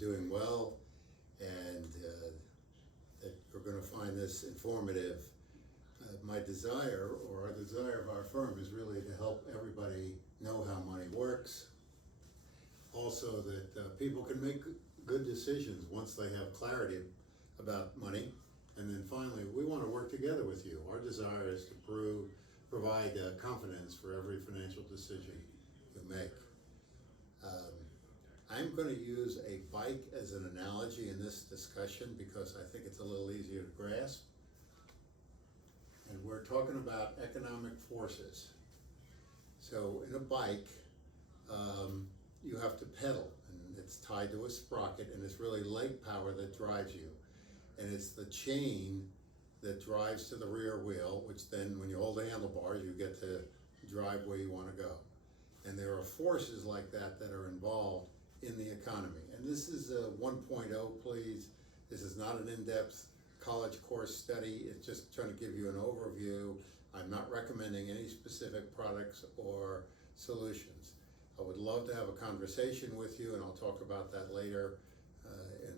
doing well, and that you're going to find this informative. My desire, or our desire of our firm, is really to help everybody know how money works. Also that people can make good decisions once they have clarity about money. And then finally, we want to work together with you. Our desire is to provide confidence for every financial decision you make. I'm going to use a bike as an analogy in this discussion because I think it's a little easier to grasp. And we're talking about economic forces. So in a bike, you have to pedal, and it's tied to a sprocket, and it's really leg power that drives you. And it's the chain that drives to the rear wheel, which then when you hold the handlebars, you get to drive where you want to go. And there are forces like that that are involved in the economy. And this is a 1.0, please. This is not an in-depth college course study. It's just trying to give you an overview. I'm not recommending any specific products or solutions. I would love to have a conversation with you, and I'll talk about that later in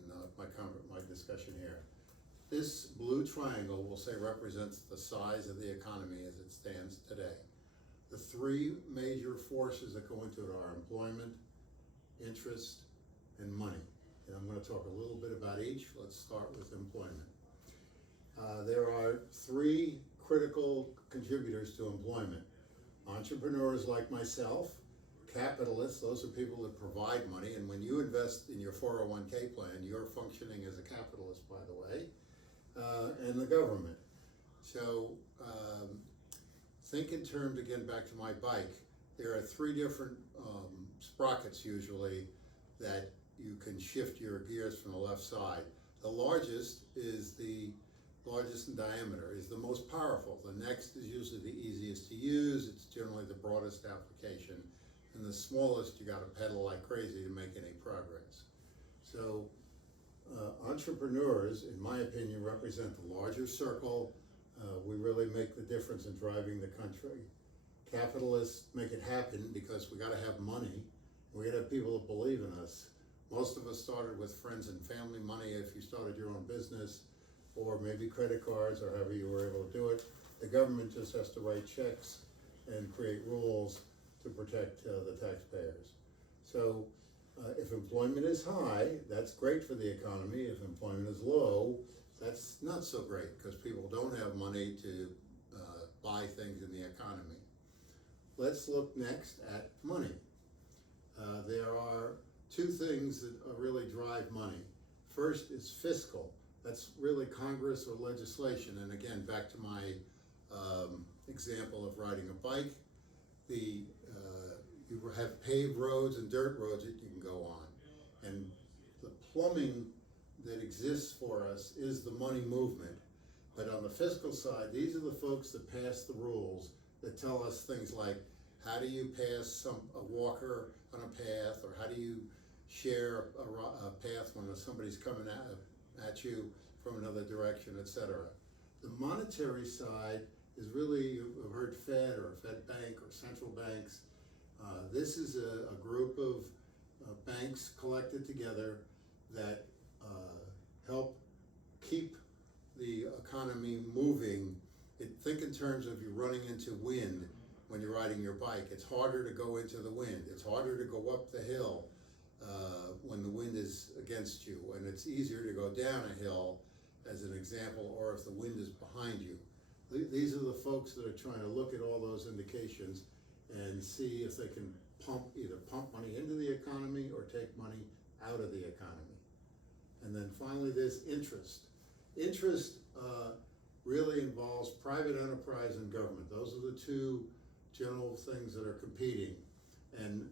my discussion here. This blue triangle, we'll say, represents the size of the economy as it stands today. The three major forces that go into it are employment, interest, and money. And I'm going to talk a little bit about each. Let's start with employment. There are three critical contributors to employment. Entrepreneurs like myself, capitalists, those are people that provide money, and when you invest in your 401k plan, you're functioning as a capitalist, by the way, and the government. So think in terms, again, back to my bike, there are three different sprockets usually that you can shift your gears from the left side. The largest is the largest in diameter, is the most powerful. The next is usually the easiest to use. It's generally the broadest application. And the smallest, you got to pedal like crazy to make any progress. So entrepreneurs, in my opinion, represent the larger circle. We really make the difference in driving the country. Capitalists make it happen because we got to have money. We got to have people that believe in us. Most of us started with friends and family money if you started your own business, or maybe credit cards, or however you were able to do it. The government just has to write checks and create rules to protect the taxpayers. So if employment is high, that's great for the economy. If employment is low, that's not so great because people don't have money to buy things in the economy. Let's look next at money. There are two things that really drive money. First is fiscal. That's really Congress or legislation. And again, back to my example of riding a bike, you have paved roads and dirt roads that you can go on. And the plumbing that exists for us is the money movement. But on the fiscal side, these are the folks that pass the rules that tell us things like, how do you pass a walker on a path, or how do you share a path when somebody's coming at you from another direction, etc. The monetary side is really, you've heard Fed or Fed Bank or central banks. This is a group of banks collected together that help keep the economy moving. Think in terms of you running into wind when you're riding your bike. It's harder to go into the wind. It's harder to go up the hill when the wind is against you, and it's easier to go down a hill, as an example, or if the wind is behind you. These are the folks that are trying to look at all those indications and see if they can either pump money into the economy or take money out of the economy. And then finally, there's interest. Interest really involves private enterprise and government. Those are the two general things that are competing. And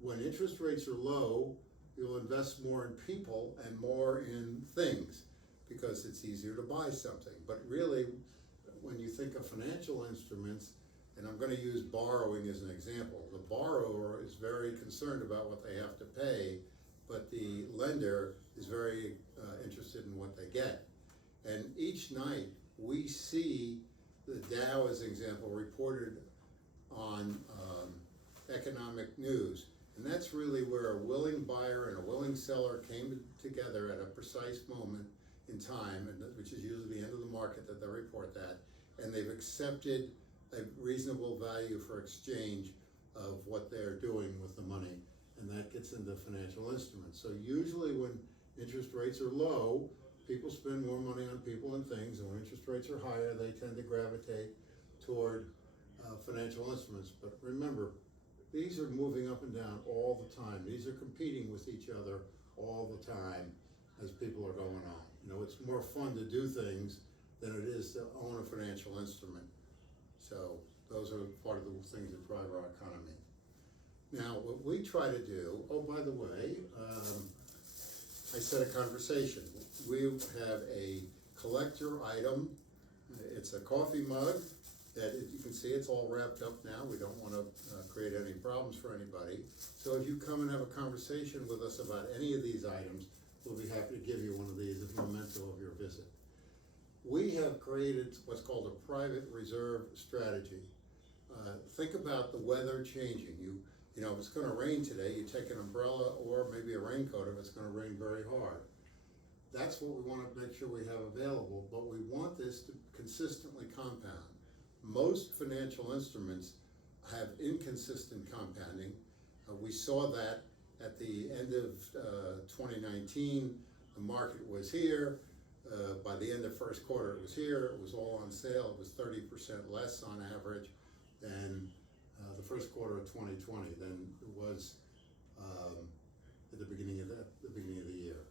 when interest rates are low, you'll invest more in people and more in things because it's easier to buy something. But really, when you think of financial instruments, and I'm going to use borrowing as an example, the borrower is very concerned about what they have to pay, but the lender is very interested in what they get. And each night we see the Dow, as an example, reported on economic news. And that's really where a willing buyer and a willing seller came together at a precise moment in time, and which is usually the end of the market that they report that, and they've accepted a reasonable value for exchange of what they're doing with the money, and that gets into financial instruments. So usually when interest rates are low, people spend more money on people and things, and when interest rates are higher, they tend to gravitate toward financial instruments. But remember, these are moving up and down all the time. These are competing with each other all the time as people are going on. You know, it's more fun to do things than it is to own a financial instrument. So those are part of the things that drive our economy. Now, what we try to do, oh, by the way, I set a conversation. We have a collector item. It's a coffee mug that you can see it's all wrapped up now. We don't want to create any problems for anybody. So if you come and have a conversation with us about any of these items, we'll be happy to give you one of these as a memento of your visit. We have created what's called a private reserve strategy. Think about the weather changing. You know, if it's going to rain today, you take an umbrella or maybe a raincoat if it's going to rain very hard. That's what we want to make sure we have available, but we want this to consistently compound. Most financial instruments have inconsistent compounding. We saw that at the end of 2019. The market was here. By the end of first quarter, it was here. It was all on sale. It was 30% less on average than the first quarter of 2020 than it was at the beginning of the year.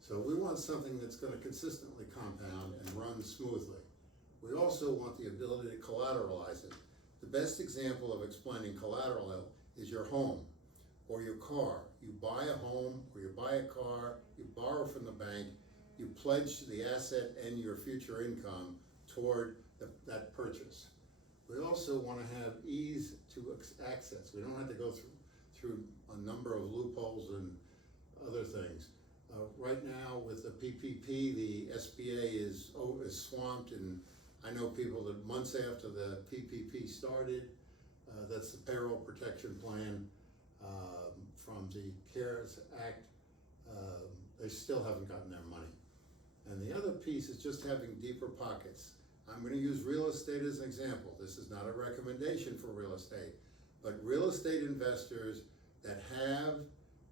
So we want something that's going to consistently compound and run smoothly. We also want the ability to collateralize it. The best example of explaining collateral is your home or your car. You buy a home or you buy a car, you borrow from the bank, you pledge the asset and your future income toward that purchase. We also want to have ease to access. We don't have to go through a number of loopholes and other things. Right now with the PPP, the SBA is swamped, and I know people that months after the PPP started, that's the payroll protection plan from the CARES Act, they still haven't gotten their money. And the other piece is just having deeper pockets. I'm going to use real estate as an example. This is not a recommendation for real estate, but real estate investors that have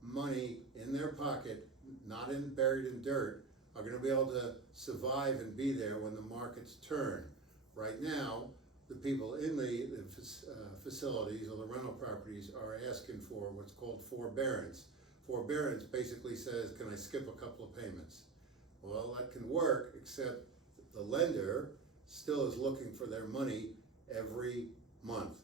money in their pocket, not buried in dirt, are going to be able to survive and be there when the markets turn. Right now, the people in the facilities or the rental properties are asking for what's called forbearance. Forbearance basically says, can I skip a couple of payments? Well, that can work, except the lender still is looking for their money every month.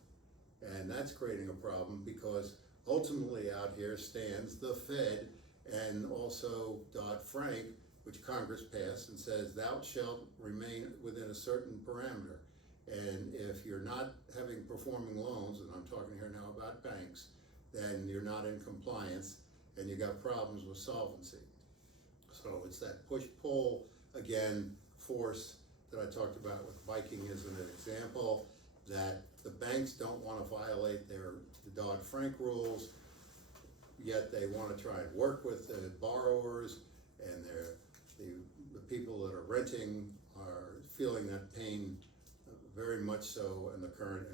And that's creating a problem because ultimately out here stands the Fed and also Dodd-Frank, which Congress passed and says thou shalt remain within a certain parameter. And if you're not having performing loans, and I'm talking here now about banks, then you're not in compliance and you got problems with solvency. So it's that push-pull, again, force that I talked about with Viking as an example, that the banks don't want to violate the Dodd-Frank rules, yet they want to try and work with the borrowers, and the people that are renting are feeling that pain very much so in the current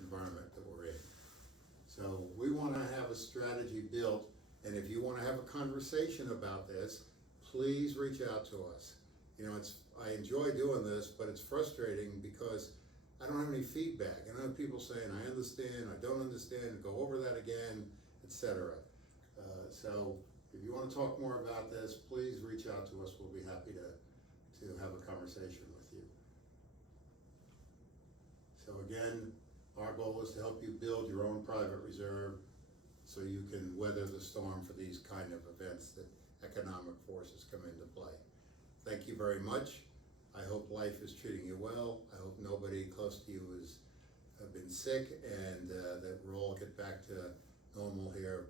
environment that we're in. So we want to have a strategy built, and if you want to have a conversation about this, please reach out to us. You know, I enjoy doing this, but it's frustrating because I don't have any feedback. And I have people saying, I understand, I don't understand, go over that again, etc. So if you want to talk more about this, please reach out to us. We'll be happy to have a conversation with you. So again, our goal is to help you build your own private reserve so you can weather the storm for these kind of events that economic forces come into play. Thank you very much. I hope life is treating you well. I hope nobody close to you has been sick, and that we'll all get back to normal here